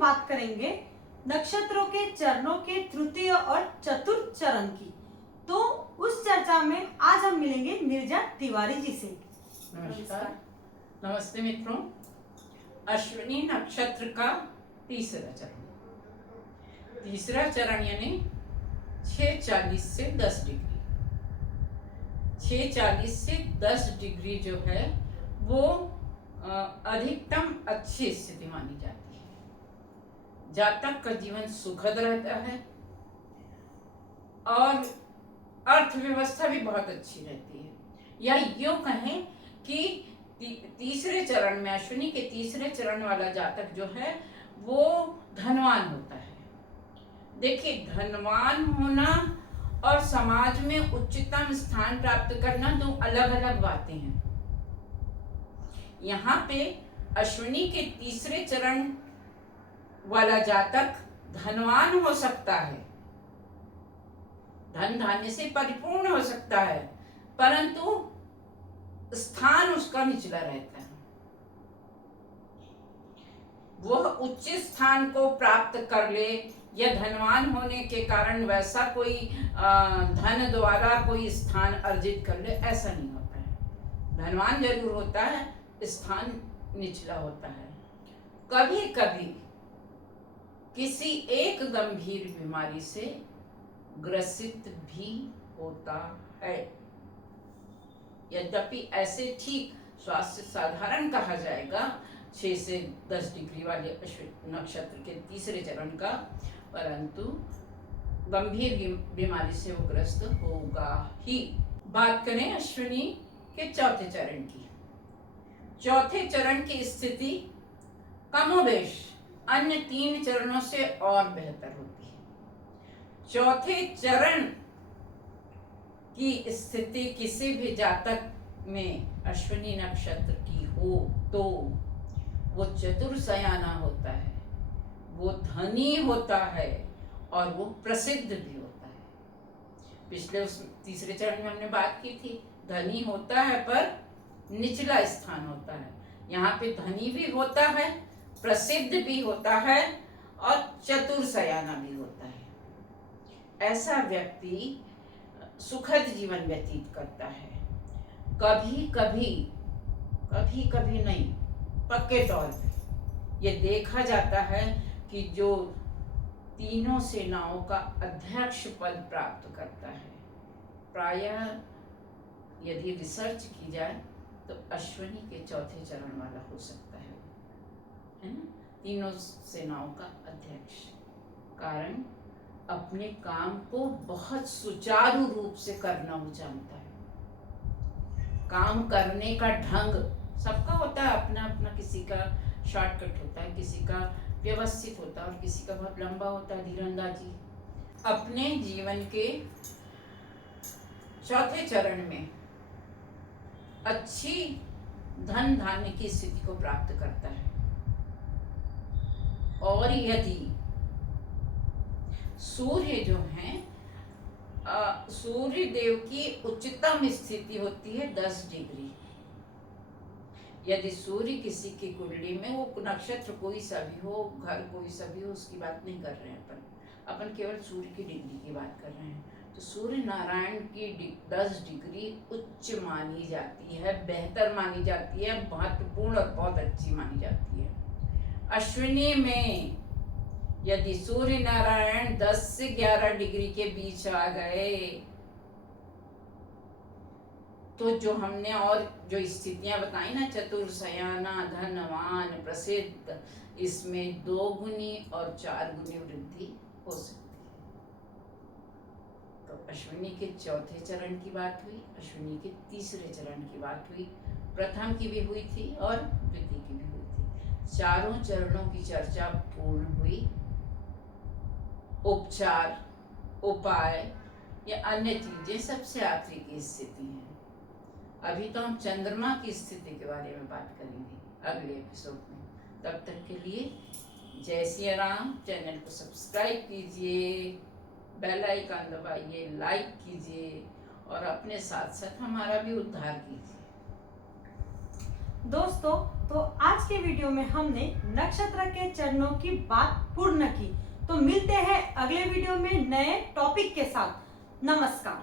बात करेंगे नक्षत्रों के चरणों के तृतीय और चतुर्थ चरण की। तो उस चर्चा में आज हम मिलेंगे नीरजा तिवारी जी से। नमस्कार। नमस्ते मित्रों। अश्विनी नक्षत्र का तीसरा चरण यानी 6:40 से 10 डिग्री। 6:40 से 10 डिग्री जो है वो अधिकतम अच्छी स्थिति मानी जाती है। जातक का जीवन सुखद रहता है और अर्थव्यवस्था भी बहुत अच्छी रहती है। या यूं कहें कि तीसरे चरण में, अश्विनी के तीसरे चरण वाला जातक जो है वो धनवान होता है। देखिए, धनवान होना और समाज में उच्चतम स्थान प्राप्त करना दो अलग अलग बातें हैं। यहाँ पे अश्विनी के तीसरे चरण वाला जातक धनवान हो सकता है, धन धान्य से परिपूर्ण हो सकता है, परंतु स्थान उसका निचला रहता है। वह उच्च स्थान को प्राप्त कर ले या धनवान होने के कारण वैसा कोई धन द्वारा कोई स्थान अर्जित कर ले, ऐसा नहीं होता है। धनवान जरूर होता है, स्थान निचला होता है। कभी कभी किसी एक गंभीर बीमारी से ग्रसित भी होता है। यद्यपि ऐसे ठीक स्वास्थ्य साधारण कहा जाएगा 6 से 10 डिग्री वाले नक्षत्र के तीसरे चरण का, परंतु गंभीर बीमारी से वो ग्रस्त होगा ही। बात करें अश्विनी के चौथे चरण की। चौथे चरण की स्थिति कमोबेश अन्य 3 चरणों से और बेहतर होती है। चौथे चरण की स्थिति किसी भी जातक में अश्विनी नक्षत्र की हो तो वो चतुर्सयाना होता है, वो धनी होता है और वो प्रसिद्ध भी होता है। पिछले उस तीसरे चरण में हमने बात की थी, धनी होता है पर निचला स्थान होता है। यहाँ पे धनी भी होता है, प्रसिद्ध भी होता है और चतुर्सयाना भी होता है। ऐसा व्यक्ति सुखद जीवन व्यतीत करता है। कभी कभी नहीं, पक्के तौर पे ये देखा जाता है कि जो तीनों सेनाओं का अध्यक्ष पद प्राप्त करता है, प्रायः यदि रिसर्च की जाए तो अश्विनी के चौथे चरण वाला हो सकता है ना? तीनों सेनाओं का अध्यक्ष। कारण अपने काम को बहुत सुचारू रूप से करना वो जानता है। काम करने का ढंग सबका होता है अपना अपना, किसी का शॉर्टकट होता है, किसी का व्यवस्थित होता है और किसी का बहुत लंबा होता है, धीरंदाजी। अपने जीवन के चौथे चरण में अच्छी धन धान्य की स्थिति को प्राप्त करता है। और यदि सूर्य जो है, सूर्य देव की उच्चतम स्थिति होती है 10 डिग्री। यदि सूर्य किसी की कुंडली में, वो नक्षत्र कोई सा भी हो, घर कोई सा भी हो, उसकी बात नहीं कर रहे हैं अपन केवल सूर्य की डिग्री की बात कर रहे हैं। तो सूर्य नारायण की 10 डिग्री उच्च मानी जाती है, बेहतर मानी जाती है, महत्वपूर्ण और बहुत अच्छी मानी जाती है। अश्विनी में यदि सूर्य नारायण 10 से 11 डिग्री के बीच आ गए तो जो हमने और जो स्थितियां बताई ना, चतुर्सयाना, धनवान, प्रसिद्ध, इसमें 2 गुनी और 4 गुनी वृद्धि हो सकती है। तो अश्विनी के चौथे चरण की बात हुई, अश्विनी के तीसरे चरण की बात हुई, प्रथम की भी हुई थी और द्वितीय की भी हुई थी। चारों चरणों की चर्चा पूर्ण हुई। उपचार, उपाय या अन्य चीजें सबसे आखिरी की स्थिति है। अभी तो हम चंद्रमा की स्थिति के बारे में बात करेंगे अगले एपिसोड में। तब तक के लिए जय सिया राम। चैनल को सब्सक्राइब कीजिए, बेल आइकन दबाइए, लाइक कीजिए और अपने साथ साथ हमारा भी उद्धार कीजिए। दोस्तों, तो आज के वीडियो में हमने नक्षत्र के चरणों की बात पूर्ण की। तो मिलते हैं अगले वीडियो में नए टॉपिक के साथ। नमस्कार।